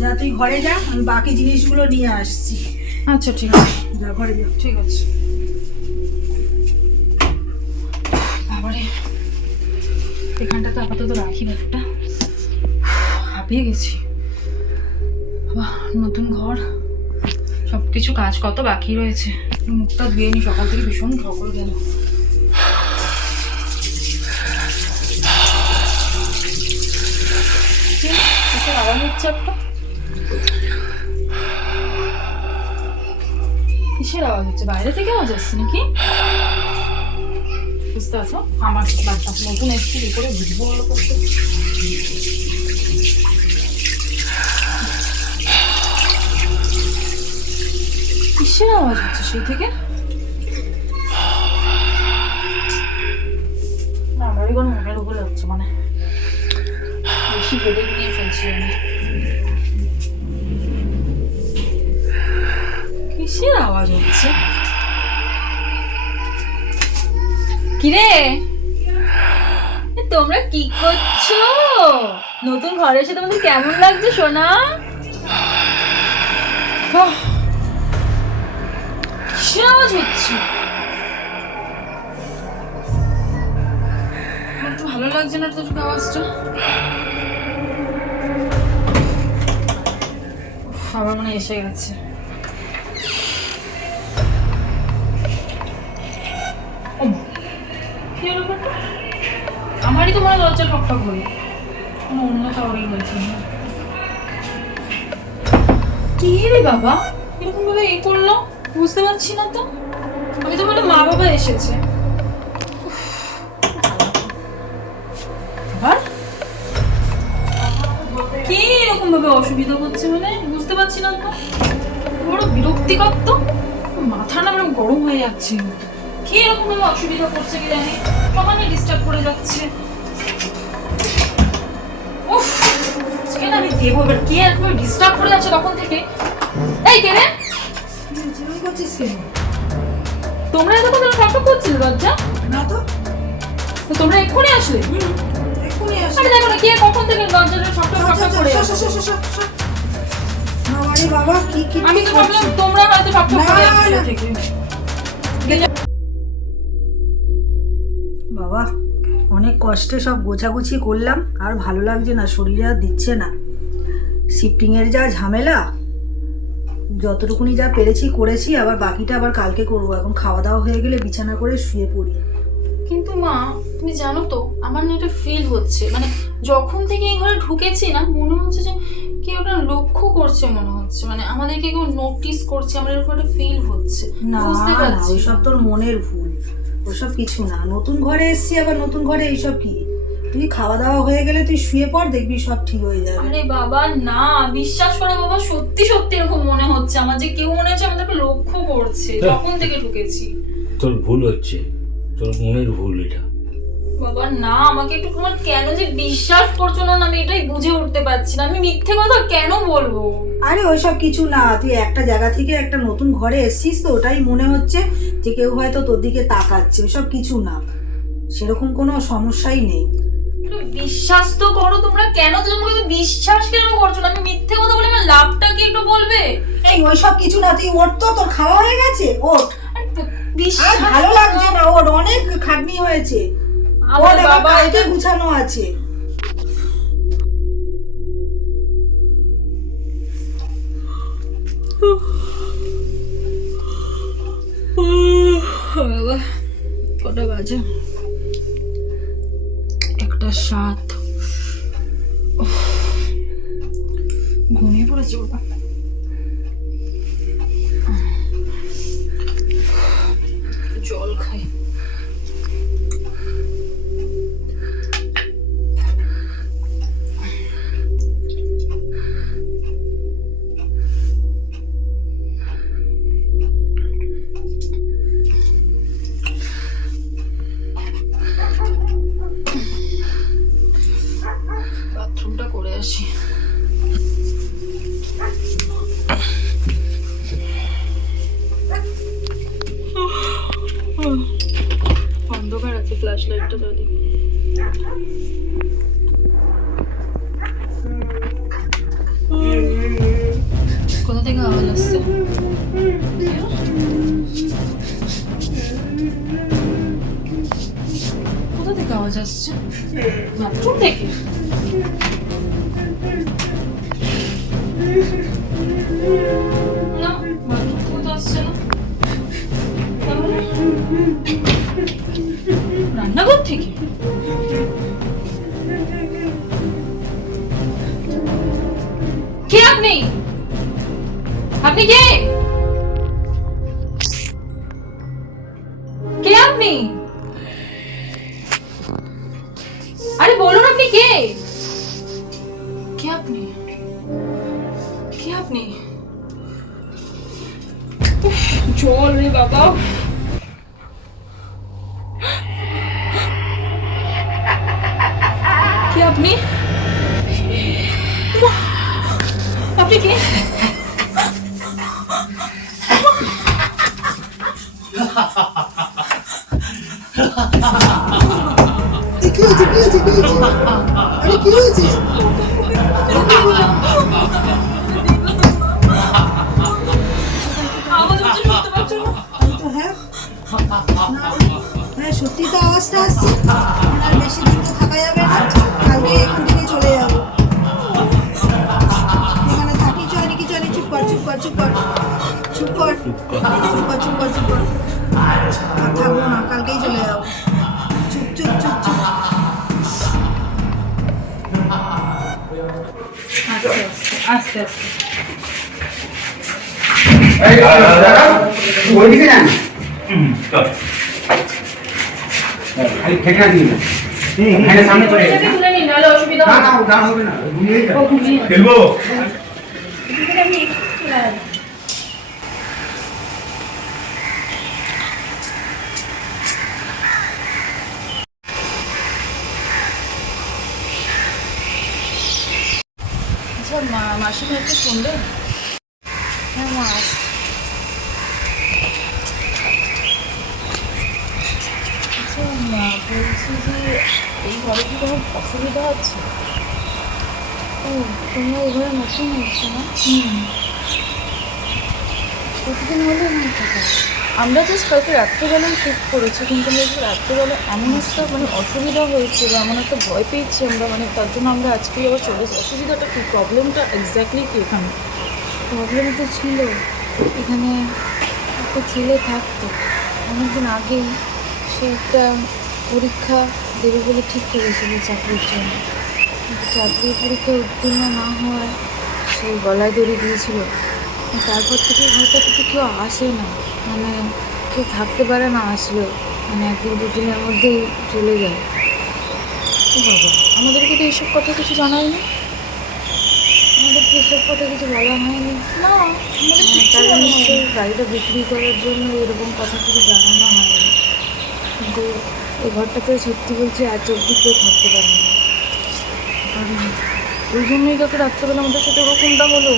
যা তুই ঘরে যা, আমি বাকি জিনিসগুলো নিয়ে আসছি। আচ্ছা ঠিক আছে, যা ঘরে যা। ঠিক আছে। বাবারে, এখানটা তো আপাতত রাখি ব্যাগটা। হাঁপিয়ে গেছি। বাহ, নতুন ঘর, সবকিছু কাজ কত বাকি রয়েছে। মুখটা ধুয়ে নি, সকাল থেকে ভীষণ ঠকর গেল। কিসের আওয়াজ হচ্ছে একটা? কিসের আওয়াজ হচ্ছে? বাইরে থেকে আওয়াজ আসছে নাকি? বুঝতে পারছো? আমার বাচ্চা নতুন এসছি, কি করে বুঝবো বলো তো? কিসের আওয়াজ হচ্ছে সেই থেকে? না, আমারই কোনো মনের উপরে হচ্ছে, মানে বেশি বেড়ে নিয়ে ফেলছি আমি। কিসের আওয়াজ হচ্ছে? কিরে, তোমরা কি করছো? নতুন ঘরে এসে তোমাদের কেমন লাগছে সোনা? কিসের আওয়াজ হচ্ছে? আমার তো ভালো লাগছে না তোর আওয়াজটা। আবার মনে এসে গেছে। আমারই তো মনে দরজা ঠকঠক হলো, কোনো অন্য কাউরেই হয়েছে না। কি রে বাবা, এরকম ভাবে এই করলো? বুঝতে পারছি না তো। আমি তো বলে মা বাবা এসেছে। আবার কি এরকম ভাবে অসুবিধা হচ্ছে, মানে বুঝতে পারছি না তো। বড় বিরক্তিকর তো, মাথা না এরকম গরম হয়ে যাচ্ছে। কি এরকম ভাবে অসুবিধা করছে কি জানি, সমানে ডিস্টার্ব করে যাচ্ছে। উফ, কেন আমি দেবো এবার? কে এরকম ডিস্টার্ব করে যাচ্ছে তখন থেকে? এই কে রে? জীবন করছিস কেন? তোমরা এতক্ষণ ধরে ঠকঠক করছিলে দরজা? না তো। তো তোমরা এক্ষুনি আসলে? এক্ষুনি আসি। আরে দেখো না, কে কখন থেকে দরজাটা ঠকঠক ঠকঠক করে যাচ্ছে। আরে বাবা, কি কি আমি তো ভাবলাম তোমরা হয়তো ঠকঠক করে যাচ্ছিলে থেকে। বাবা, অনেক কষ্টে সব গোছাগুছি করলাম, আর ভালো লাগছে না, শরীরে আর দিচ্ছে না। শিফটিংয়ের যা ঝামেলা, যতটুকুনি যা পেরেছি করেছি, আবার বাকিটা আবার কালকে করবো। এখন খাওয়া দাওয়া হয়ে গেলে বিছানা করে শুয়ে পড়ি। কিন্তু মা, তুমি জানো তো আমার না এটা ফিল হচ্ছে, মানে যখন থেকে এই ঘরে ঢুকেছি না, মনে হচ্ছে যে কেউ ওটা লক্ষ্য করছে মনে হচ্ছে, মানে আমাদেরকে কেউ নোটিস করছে, আমার এরকম একটা ফিল হচ্ছে। না বুঝতে না, পারছি ওইসব তোর মনের ভুল, ওসব কিছু না। নতুন ঘরে এসছি, আবার নতুন ঘরে এইসব কি? তুই খাওয়া দাওয়া হয়ে গেলে তুই শুয়ে পড়, দেখবি সব ঠিক হয়ে যাবে। আরে বাবা না, বিশ্বাস করে বাবা, সত্যি সত্যি এরকম মনে হচ্ছে আমার, যে কেউ মনে হচ্ছে আমাদেরকে লক্ষ্য করছে যখন থেকে ঢুকেছি। তোর ভুল হচ্ছে, তোর মনের ভুল এটা। বাবা না, আমাকে একটু তোমার কেন যে বিশ্বাস করছো না, আমি এটাই বুঝে উঠতে পারছি না। আমি মিথ্যে কথা কেন বলবো? আরে ওইসব কিছু না, তুই একটা জায়গা থেকে একটা নতুন ঘরে এসছিস তো, ওটাই মনে হচ্ছে যে কেউ হয়তো তোর দিকে তাকাচ্ছে। ওইসব কিছু না, সেরকম কোনো সমস্যাই নেই। বিশ্বাস তো করো তোমরা, কেন তোমরা বিশ্বাস কেন করছো না? আমি মিথ্যে কথা বলে আমার লাভটা কি একটু বলবে? এই ওইসব কিছু না, তুই ওঠ তো, তোর খাওয়া হয়ে গেছে, ওঠ। আর বিশ্বাস ভালো লাগছে না, ওর অনেক খাটনি হয়েছে। আমার ওর বাবা এটা গুছানো আছে। বাবা, কটা বাজে? 1:07। ঘুমিয়ে পড়েছে বাবা। জল খাই। বাথরুমটা করে আসি। অন্ধকার আছে, ফ্ল্যাশ লাইটটা জ্বালিয়ে। আসছে। কোথা থেকে আওয়াজ আসছে? বাথরুম থেকে? না, বাথরুম থেকে তো আসছে না। তাহলে রান্নাঘর থেকে? কে আপনি? আপনি কে? কে আপনি? আরে বলুন আপনি কে? কে আপনি? কে আপনি? উফ, জল রে বাবা। কে আপনি? আপনি কে? কি হয়েছে আরে কি হয়েছে? আওয়াজ হচ্ছে শুনতে পাচ্ছ না? আমি তো হ্যাঁ হ্যাঁ সত্যি তো আওয়াজটা আসছে। আর বেশি দিন তো থাকা যাবে না, কালকে এখান থেকে চলে যাবো। এখানে থাকি চয়নি কি চয়নি, চুপ কর চুপ কর চুপ কর চুপ কর চুপ কর চুপ কর চুপ কর। আর থাকবো না, কালকেই চলে যাবো। চুপ চুপ চুপ চুপ। আস্তে আস্তে। ওইদিকে যান। খালি খেটে না দিন। সামনে চলে ওইটাকে তুলে নিন, নাহলে অসুবিধা না হবে। না ওটা হবে না, ঘুমিয়ে যাবে। ও, ঘুমিয়ে। খেলবো? এদিকে আমি একটু চলে আসবো। আচ্ছা, মাসিমা একটু শুনবেন? হ্যাঁ মা, আচ্ছা মা, বলছি যে এই ঘরে কি কোনো অসুবিধা আছে? ও তোমরা এই ঘরে নতুন এসছো না? প্রতিদিন হলে এখানে থাকো? আমরা জাস্ট কালকে রাত্রেবেলায় শিফট করেছি, কিন্তু আমাদের রাত্রেবেলা এমন একটা মানে অসুবিধা হয়েছে বা এমন একটা ভয় পেয়েছি আমরা, মানে তার জন্য আমরা আজকেই আবার চলে যাই। অসুবিধাটা কী, প্রবলেমটা এক্স্যাক্টলি কী এখানে? প্রবলেম তো ছিল, এখানে একটা ছেলে থাকতো অনেকদিন আগেই, সে একটা পরীক্ষা দেবে বলে ঠিক করেছিল চাকরির জন্য, কিন্তু চাকরির পরীক্ষায় উত্তীর্ণ না হওয়ায় সে গলায় দড়ি দিয়েছিল। তারপর থেকে ঘরটাতে তো কেউ আসে না, মানে কেউ থাকতে পারে না, আসলেও মানে একদিন দুদিনের মধ্যেই চলে যায়। ও বাবা, আমাদেরকে তো এইসব কথা কিছু জানায়নি, আমাদেরকে এসব কথা কিছু বলা হয়নি। না, আমাদের কিচ্ছু তারা জানা হয়নি। নিশ্চয়ই গাড়িটা বিক্রি করার জন্য এরকম কথা কিছু জানানো হয়নি, কিন্তু এই ঘরটাতে সত্যি বলছি আজ অব্দি কেউ থাকতে পারে না। আর ওই জন্যই কাকে রাত্রেবেলা আমাদের সাথে ওরকমটা হলো।